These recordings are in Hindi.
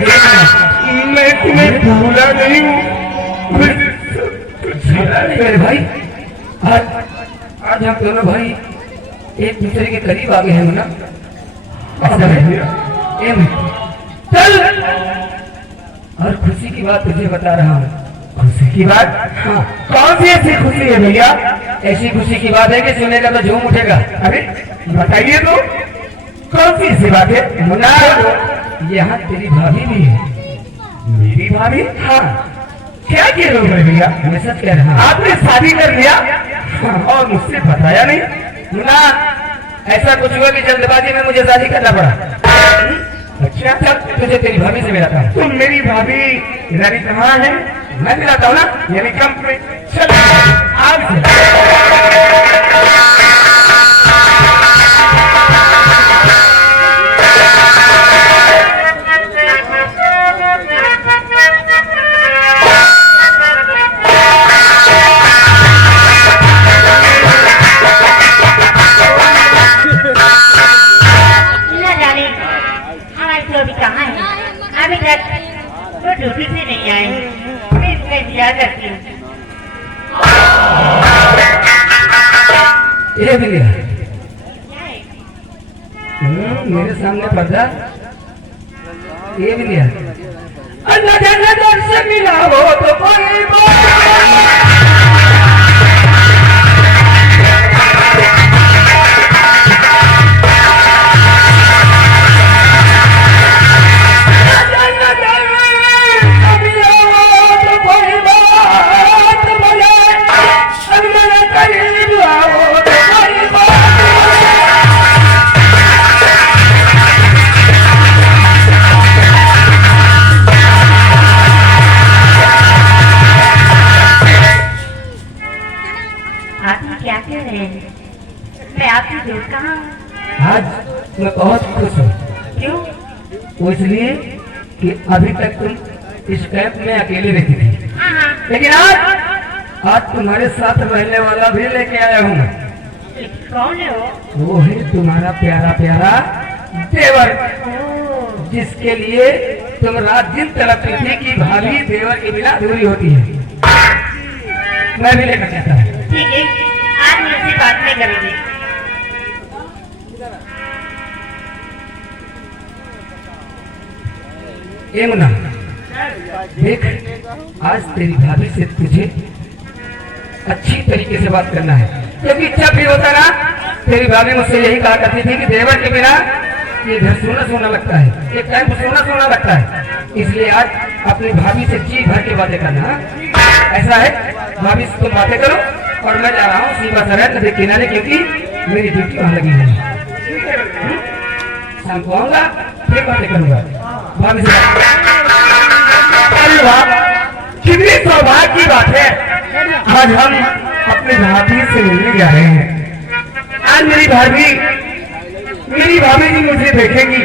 मैं तुम्हें भूला नहीं हूँ मेरे भाई। आज हम दोनों भाई एक दूसरे के करीब आ गए हैं ना। चल, और खुशी की बात तुझे बता रहा हूँ। खुशी की बात? हाँ। कौन सी ऐसी खुशी है भैया? ऐसी खुशी की बात है कि सुनेगा तो झूम उठेगा। अरे बताइए तो, कौन सी ऐसी बात है? मुन्ना, यहाँ तेरी भाभी भी है। मेरी भाभी? हाँ। क्या कह रहे हो भैया? मैं सच कह रहा हूँ। आपने शादी कर लिया और मुझसे बताया नहीं? मुन्ना, ऐसा कुछ हुआ कि जल्दबाजी में मुझे शादी करना पड़ा। अच्छा, चल तुझे तेरी भाभी से मिलाता हूँ। तो मेरी भाभी रानी कहाँ है? मैं मिलाता हूँ ना, यानी कम पे। चल आज ड्यूटी से नहीं आए, मैं इसका इंतजार करती हूँ। ये भी लिया। मेरे सामने पर्दा ये भी लिया। नजर से मिला हो तो कोई आज मैं बहुत खुश हूँ। क्यों? वो इसलिए कि अभी तक तुम इस कैंप में अकेले रहती थी, लेकिन आज तुम्हारे साथ रहने वाला भी लेके आया हूँ मैं। कौन है वो है तुम्हारा प्यारा प्यारा देवर, जिसके लिए तुम रात दिन तड़पती थी कि भाभी देवर के बिना अधूरी होती है। मैं भी लेकर चाहता हूँ। ठीक है, आज मुझसे बात नहीं करेंगे। ए मुन्ना, देख, आज तेरी भाभी से तुझे अच्छी तरीके से बात करना है, क्योंकि जब भी होता ना तेरी भाभी मुझसे यही कहा करती थी कि देवर के बिना ये घर सोना सोना लगता है, ये कैंप सोना सोना लगता है। इसलिए आज अपनी भाभी से जी भर के बातें करना। ऐसा है, भाभी से तुम बातें करो और मैं जा रहा हूँ सीमा सराय नदी किनारे, क्योंकि मेरी ड्यूटी वहां लगी है। शाम को आऊंगा, फिर बातें करूंगा भाभी से। कितनी सौभाग्य की बात है, आज हम अपने भाभी से मिलने जा रहे हैं। आज मेरी भाभी जी मुझे देखेंगी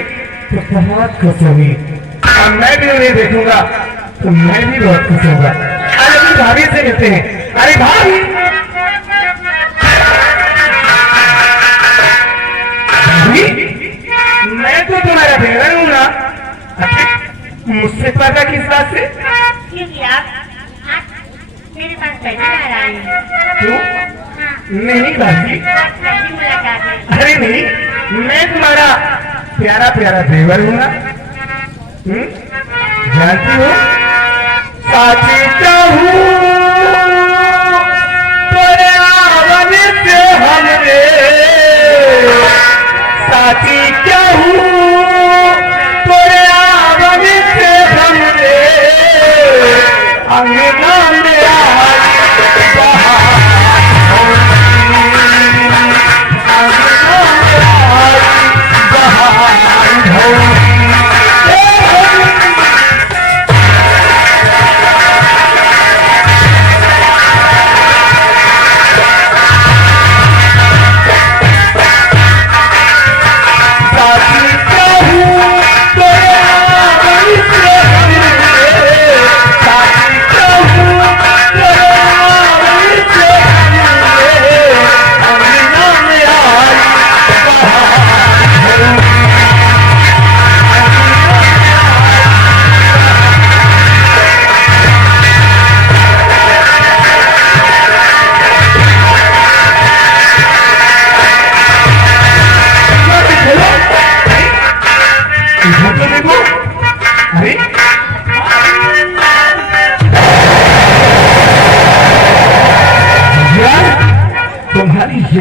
तो बहुत खुश होगी, और मैं भी उन्हें देखूंगा तो मैं भी बहुत खुश होगा। आज अपनी भाभी से मिलते हैं। अरे भाभी, मैं तो तुम्हारा देवर हूँ ना, मुझसे पता किस बात से? क्योंकि आप मेरे पास पहले आ रहे हैं। क्यों? नहीं भाभी, पहली मुलाकात है। अरे नहीं, मैं तुम्हारा प्यारा प्यारा देवर हूँ ना। जानती हो, साथी चाहूँ तेरे आवन से हमरे, साथी चाहूँ तेरे आवन से हमरे, अंगना में आज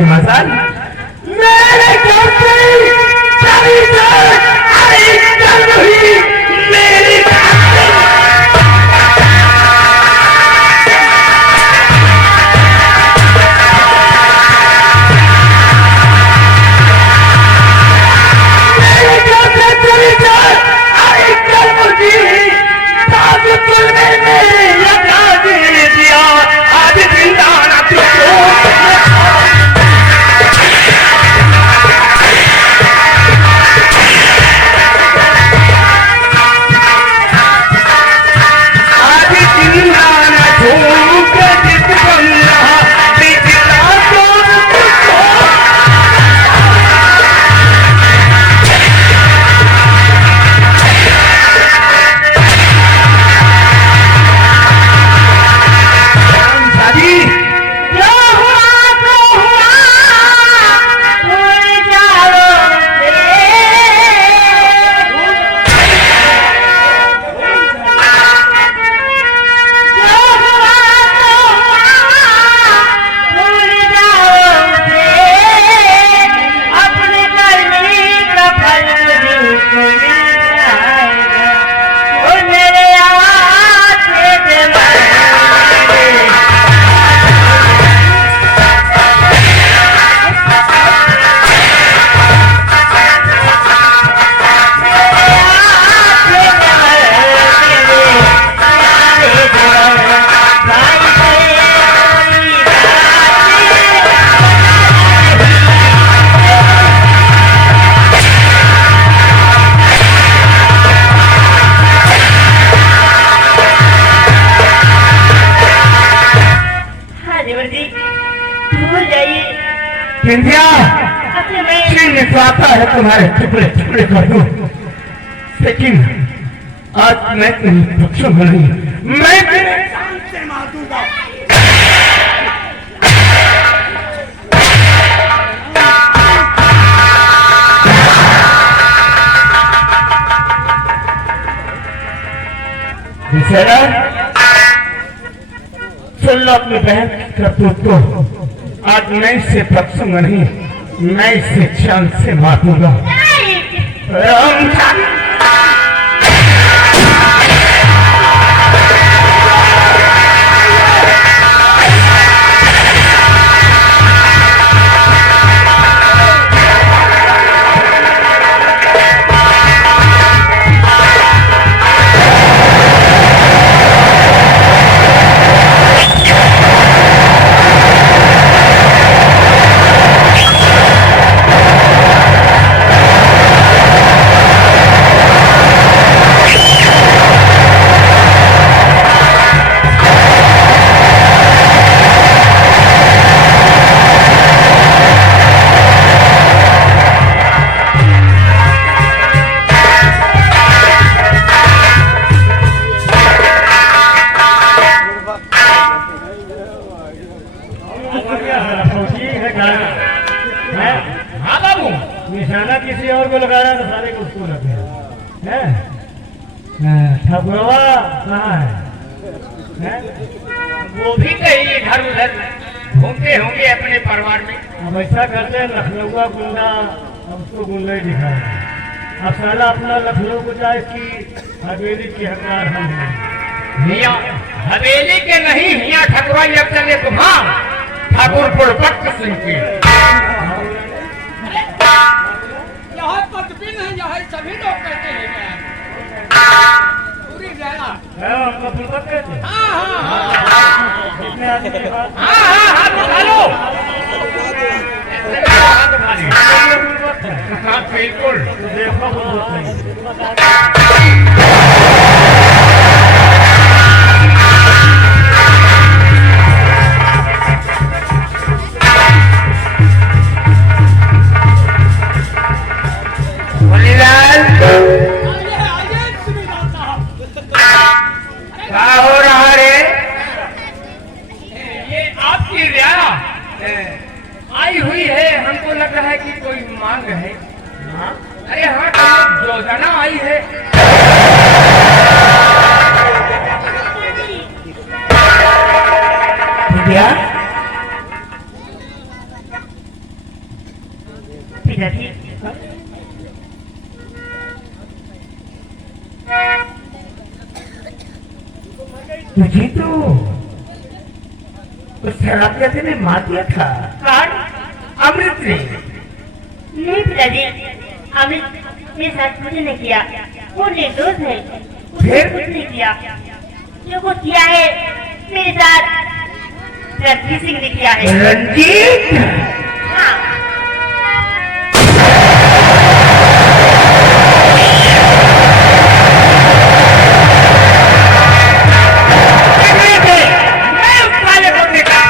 मजाल मेरे घर से चली जाए आई कल हुई मेरी आता है तुम्हारे टुकड़े टुकड़े कर दूं, लेकिन आज मैं तुम्हें बख्शूंगा नहीं, मैं तेरे जान से मार दूंगा। सुन लो अपनी बहन की करतूत को, आज मैं इसे बख्शूंगा नहीं, मैं इसे जान से मार दूंगा। निशाना किसी और को लगा रहा है तो सारे को उसको लगे हैं। ठकुरवा कहाँ है? वो भी कहीं इधर उधर घूमते होंगे अपने परिवार में। अब ऐसा करते हैं, लखनऊ का गुंडा अब उसको गुंडा ही दिखाए। अब साला अपना लखनऊ को जाए कि हवेली के हकदार हम हैं। मियाँ हवेली के नहीं, मियाँ ठकुरवा अब चले तुम्हारा ठाकुरपुर पट्ट सिंह की। यहाँ पदवीन है, यहाँ सभी लोग कहते हैं पूरी जया। आपका फुलपत कहते हैं? कितने आदमी के पास? बिल्कुल देखो फुलपत नहीं। क्या हो रहा है? ये आपकी रियाया आई हुई है, हमको लग रहा है कि कोई मांग है। अरे हाँ, कोई योजना आई है। क्या पिताजी तुझे तो उस शराबियत ने मार दिया था। कौन? अमृत ने। नहीं पिताजी, अमित मेरे साथ कुछ नहीं किया, वो निर्दोष है, उसने फिर? कुछ नहीं किया। जो कुछ किया है मेरे साथ रणजीत सिंह ने किया है। रंजीत, हाँ, मैं उस काले मुंडे का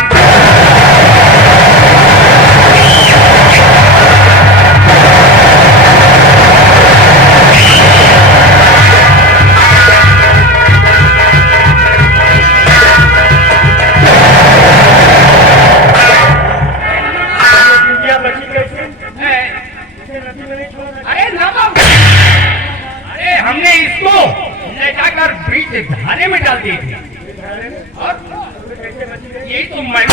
दुनिया बची कैसे? इसे नदी में नहीं छोड़ सकते। अरे ना अरे हमने इसको ले जाकर बीच घाने में डाल दिए थे और कैसे बची गई? यही तो मैं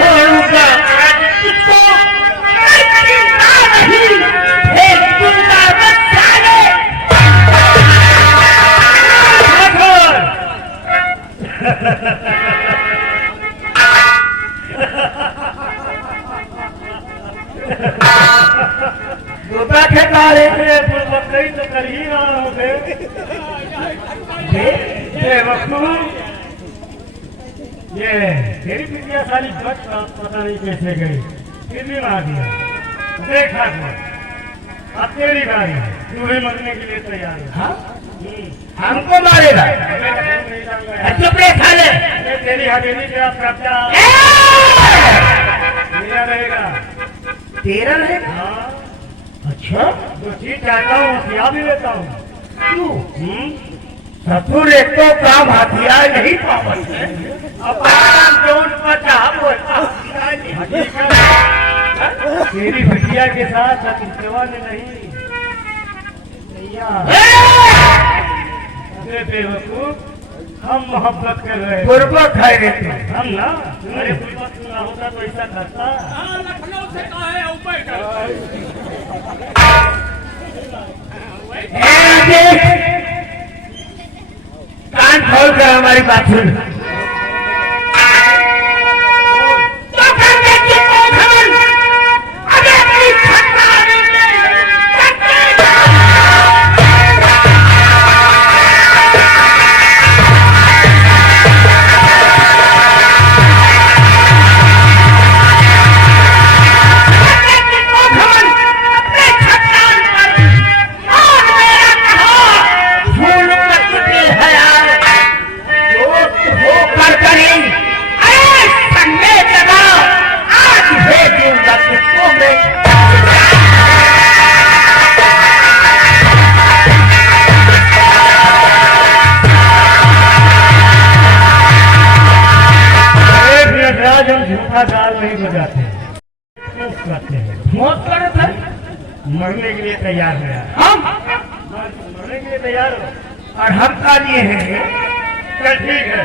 छोड़ूंगा तुझको, मैं जिंदा नहीं, फेंक दूंगा मैं साले। गोता के तारे पे बुलबुल तो कर ही रहा हूँ बे। बेवकूफ, ये तेरी बिटिया साली बच पता नहीं कैसे गई, फिर भी मार दिया। देखा तू, अब तेरी बारी है, तू भी मरने के लिए तैयार है। हाँ? हमको मारेगा? चुप रहे साले। तेरी हवेली पे आप कब्जा मेरा रहेगा। तेरा रहेगा? हाँ। अच्छा, जो चीज चाहता हूँ हथियार भी लेता हूँ। क्यों? ससुर एक तो काम हथियार नहीं पावत है, अब आराम से उन पर चाह बोलता हथियार नहीं। तेरी बिटिया के साथ सतीशवा ने नहीं भैया। अरे बेवकूफ, हम मोहब्बत कर रहे हैं। गुर्बत है रे तू। हम ना, अरे गुर्बत ना होता तो ऐसा करता। लखनऊ से कहा है ऊपर कर कान खोल कर हमारी बात सुन। मरने के लिए तैयार है। हम मरने के लिए तैयार हो और हम का लिए हैं। चल ठीक है,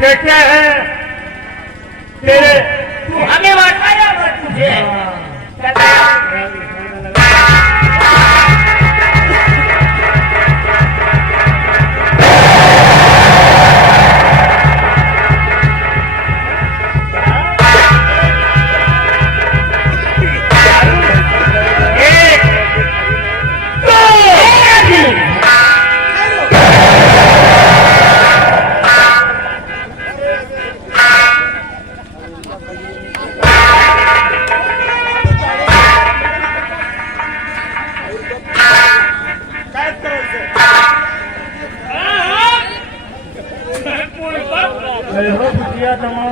देखते हैं तेरे, तू हमें मारता या मैं तुझे?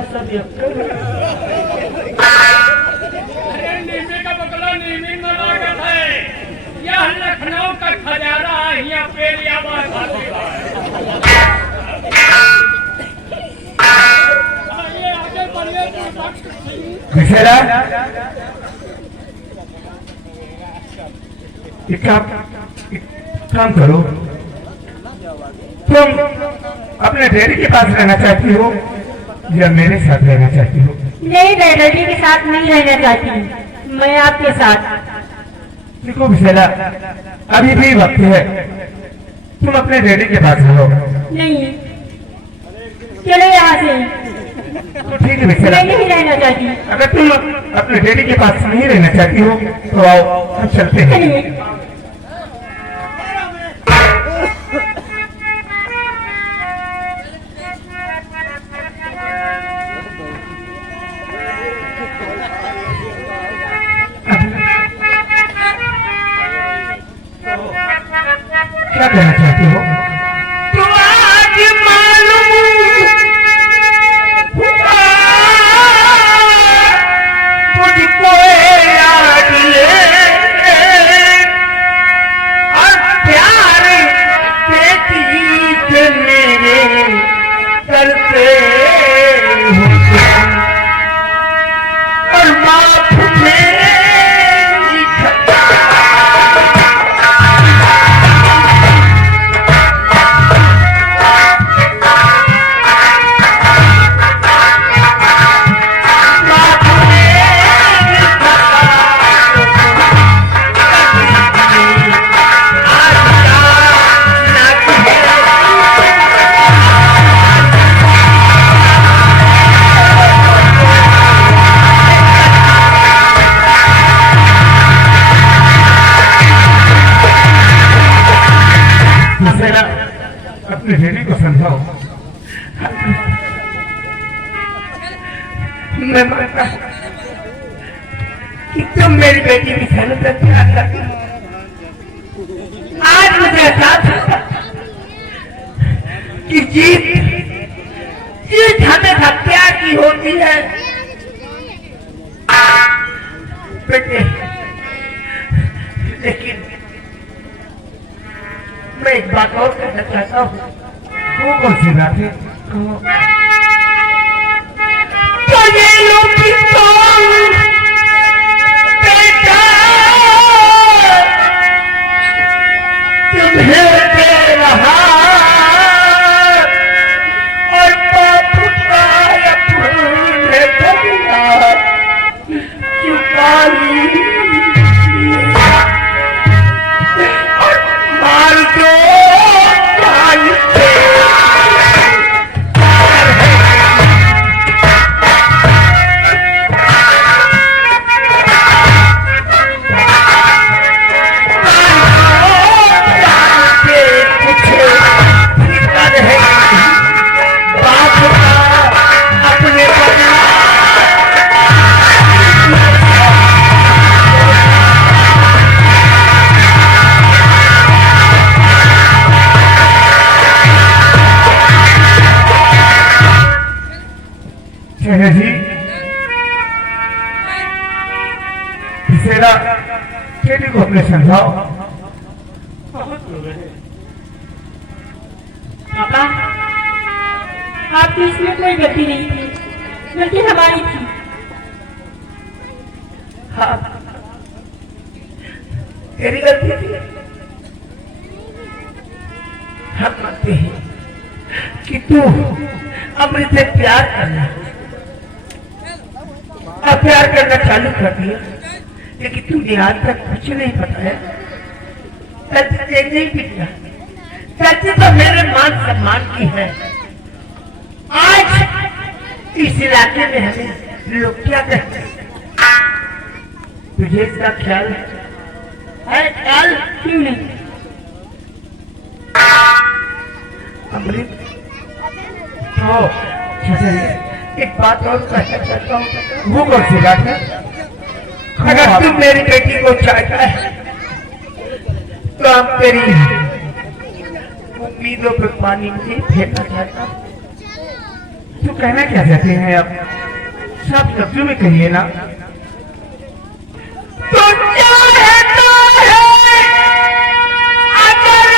सब नीमी का बकला नीमी में लागत है। यह लखनऊ का खजाना यहाँ पे लिया विशेरा एक काम करो, तुम अपने डेरी के पास रहना चाहती हो या मेरे साथ रहना चाहती हो? नहीं, मैं डैडी के साथ नहीं रहना चाहती, मैं आपके साथ। देखो विशेला, अभी भी वक्त है, तुम अपने डेडी के पास रहो। नहीं, चलो यहाँ से। तो ठीक है विशेला, मैं नहीं रहना चाहती। अगर तुम अपने डेडी के पास नहीं रहना चाहती हो तो आओ, हम चलते हैं। नहीं, क्या कहना चाहती हो? तो आज मालूम हुआ मुझको याद ले, और प्यार के गीत मेरे करते हो और माफ मेरी खता। अपने डेडी को समझाओ। मैं मानता हूं कि तुम मेरी बेटी की सैनिक से प्यार करती हो। आज मुझे एहसास हुआ कि जीत हमेशा प्यार की होती है। बेटे, लेकिन मैं एक बात और कहना चाहता हूँ। वो कौन सी बात है? तो ये लोग बेटा तुम्हें दे रहा और बाप का अपने बदला चुका ली और मार दो जान से। जी विशेरा, डेडी को अपने समझाओ। पापा, आपकी इसमें कोई गलती नहीं थी, गलती हमारी थी। हाँ, तेरी गलती थी। हम मानते हैं कि तू अमृत से प्यार करना और प्यार करना चालू कर दिया, लेकिन तूने आज तक कुछ नहीं बताया। सच नहीं पिटिया, सच तो मेरे मान सम्मान की है। आज इस इलाके में हमें लोग क्या कहते हैं, तुझे इसका ख्याल है? ख्याल क्यों नहीं? अमृत, तो एक बात और कहना चाहता हूँ। वो कौन सी बात है? अगर तू मेरी बेटी को चाहता है तो आप तेरी उम्मीदों पर पानी नहीं फेंकना चाहता। तो कहना क्या चाहते हैं आप? सब शब्दों में कहिए ना। तो चाहता है अगर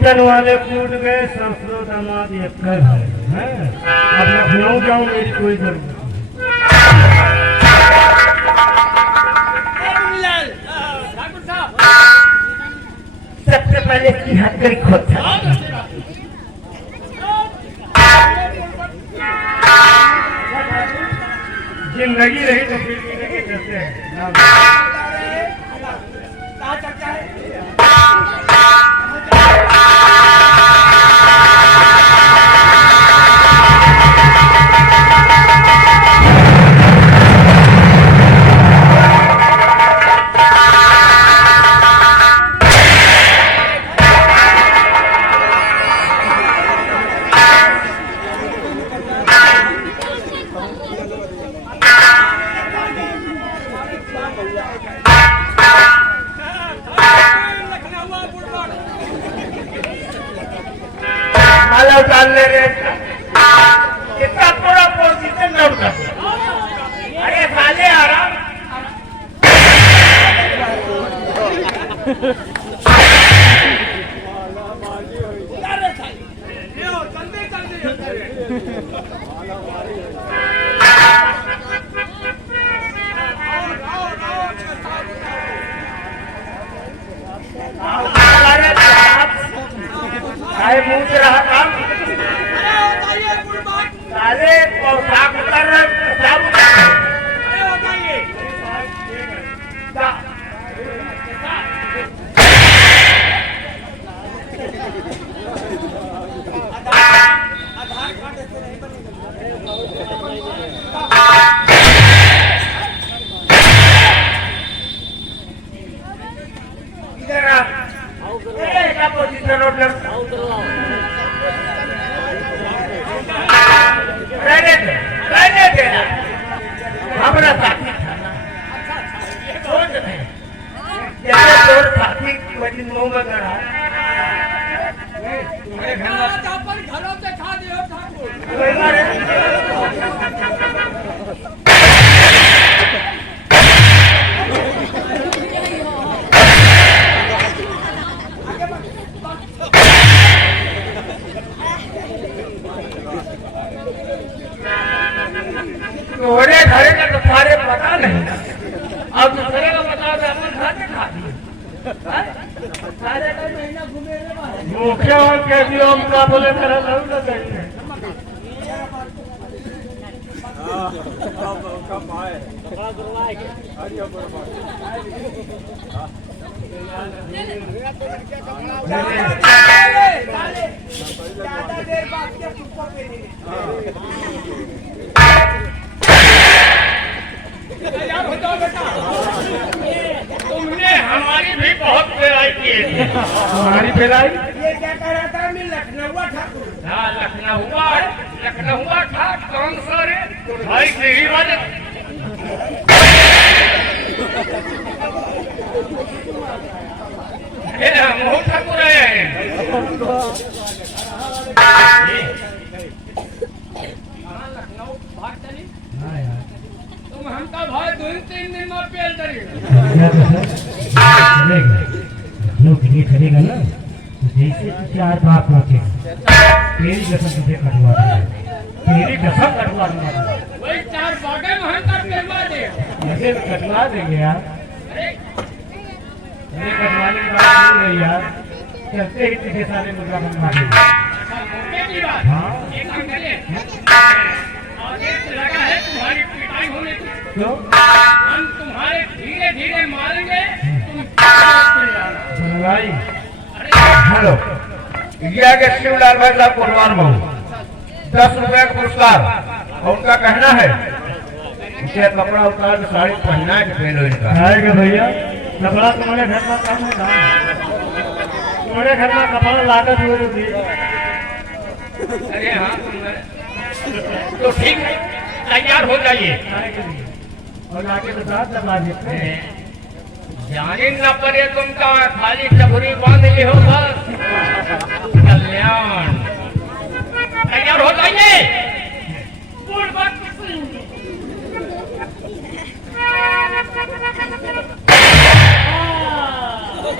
कूटन वाले कूट गए, ससुर दामाद एक है। अब लखनऊ जाऊं, मेरी कोई जरूरत नहीं। सबसे पहले इसकी हथकड़ी खोदता। जिंदगी रही तो फिर जिंदगी करते हैं। डालने रे कितना पूरा पोजीशन डाउन कर। अरे साले आराम मुझ रहा काम साले पोशाक उतर रहे सब रहने देना हमारा साथी था ना। सोच रहे जैसे तोर साथी वही मुंह में गड़ा तुम्हारे घरों से खा दियो थोड़े घरे का तो सारे पता नहीं, अब दूसरे का बता दे अपन खाते खा दिए सारे का महीना घूमे मुख्य और कह दियो हम का बोले तेरा लव न चाहिए कब आए ज्यादा देर बाद के सुपर पे तैयार हो जाओ बेटा। तुमने हमारी भी बहुत पेराई की है। हमारी पेराई ये क्या कह रहा था? मैं लखनऊ ठाकुर। हाँ लखनऊ ठाकुर कौन सा रे? भाई तेरी वाले मोह ठाकुर आए हैं। लखनऊ भाग चली हमका भाई 2-3 दिन में पेल चलेगा ना जैसे तू 4 बार पहुंचे तेरी कसम तुझे कटवा तेरी कसम कटवा दूंगा। वही 4 बागे में हम कर पेलवा दे ऐसे कटवा देंगे यार। मेरे कटवाने की बात नहीं रही यार, चलते ही तुझे सारे मुद्रा बनवा देंगे। हाँ लगा है तुम्हारी पिटाई होने को क्यों? हम तुम्हारे धीरे धीरे मारेंगे तुम भाई हेलो इंडिया के शिवलाल भाई साहब कुर्बान बहु 10 रुपए का पुरस्कार और उनका कहना है इसे कपड़ा उतार के साड़ी पहना है कि पहनो इनका आएगा भैया। कपड़ा तुम्हारे घर में काम है ना? तुम्हारे घर में कपड़ा लागत हुई थी। अरे हाँ तो ठीक है तैयार हो जाइए और आगे तो साथ लगा देते हैं। जाने न पड़े तुमका खाली चबरी बांध ली हो बस कल्याण। तैयार हो जाइए।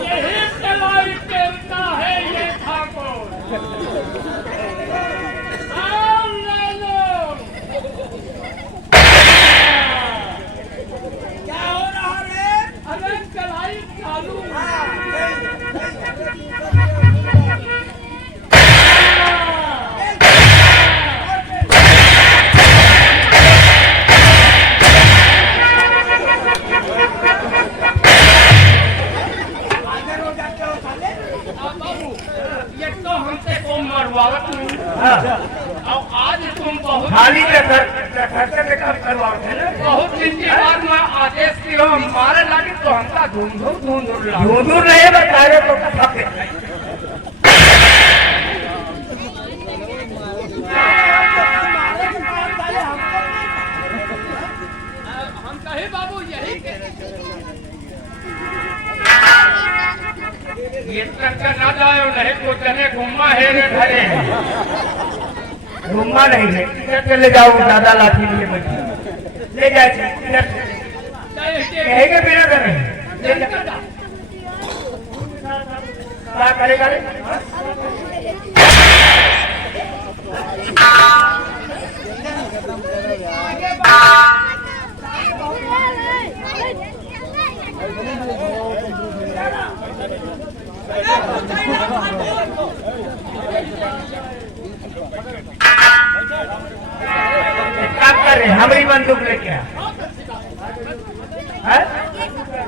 यही तलाई करता है ये ठाकुर। करवावत नहीं। हाँ, और आज तुम बहुत खाली खर्चे पे काम करवाओ थे ना। बहुत दिन के बाद में आदेश किया हमारे लगे तो हमका धूम ला दूर नहीं बता रहे तो कथा पे हम कहे बाबू यही ये तक ना जाए नहीं तो चले घुमा है रे घरे घूमना नहीं है इधर से ले जाओ दादा लाठी लिए बैठी ले जाए कहेंगे बिना कर ले जा क्या करेगा रे क्या कर रहे हमारी बंदूक लेके हैं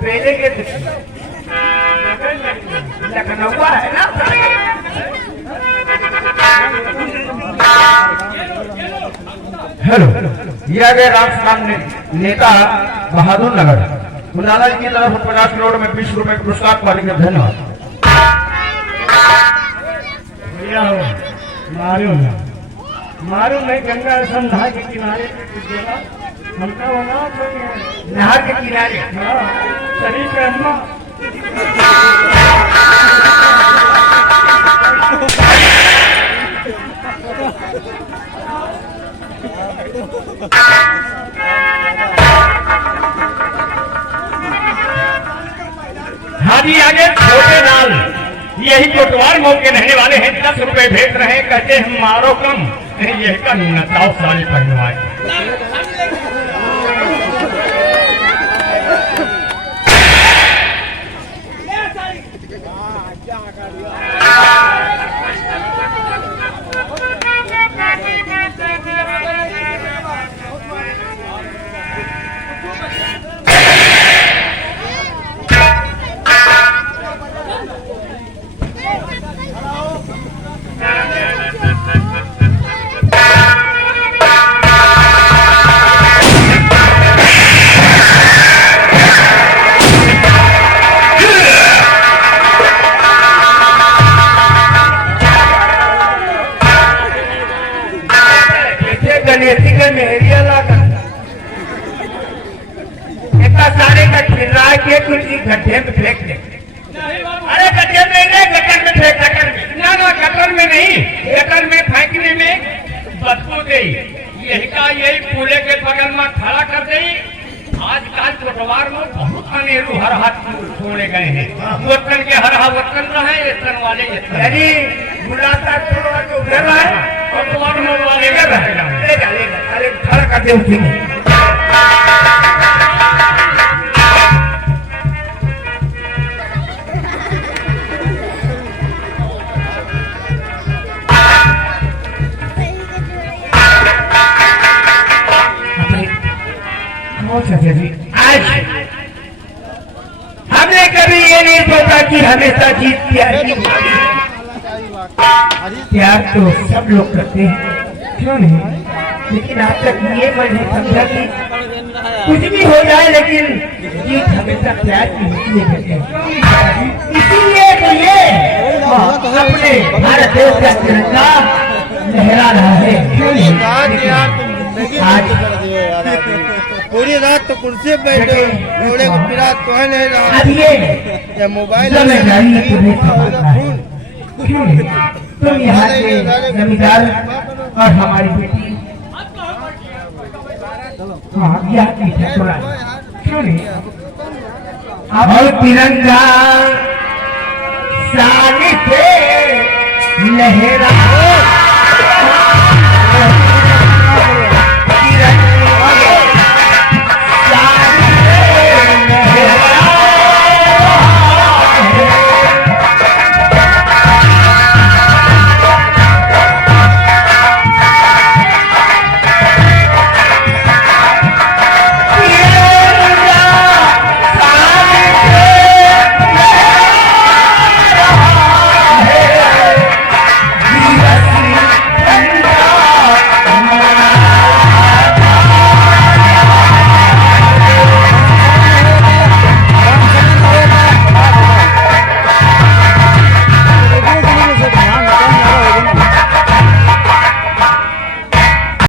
पहले के लखनऊ है ना हेलो, ये आ गए राम नेता बहादुर नगर मुलाला जी की तरफ 50 करोड़ में 20 रुपए का पुरस्कार पाने के धन्यवाद। मालूम नहीं गंगा संधा के किनारे हमका होना नहर के किनारे शरीर पे अम्मा हाजी आगे छोटे नाल यही कोटवार मऊ के रहने वाले हैं 10 रुपए भेज रहे हैं कहते हैं मारो कम यही का नचाओ साड़ी पहनवाए के कुर्सी गड्ढे में फेंक दे अरे गड्ढे में नहीं गटर में फेंक गटर में ना गटर में नहीं गटर में फेंकने में बदबू गई यही का यही पूले के बगल में खड़ा कर दी आजकल कोटवार में बहुत अनेरू हर हाथ छोड़े गए हैं वतन के हर हाथ वतन रहे वतन वाले यानी बुलाता तो उधर है कोटवार में वाले रहेगा ले जा अरे खड़ा कर दे उसी में आज हमने कभी ये नहीं सोचा कि हमेशा जीत प्यार तो सब लोग करते हैं क्यों नहीं लेकिन आज तक ये मैं नहीं समझा कि कुछ भी हो जाए लेकिन जीत हमेशा प्यार की होती है इसीलिए तो ये अपने भारत देश का तिरंगा लहरा रहा है क्यों नहीं आज पूरी रात तो कुर्सी पे बैठे घोड़े को पिरात तो है नहीं रहा अब ये मोबाइल क्यों नहीं तुम यहाँ के जमींदार और हमारी बेटी हाँ यहाँ की थोड़ा क्यों नहीं और तिरंगा सानी से लहरा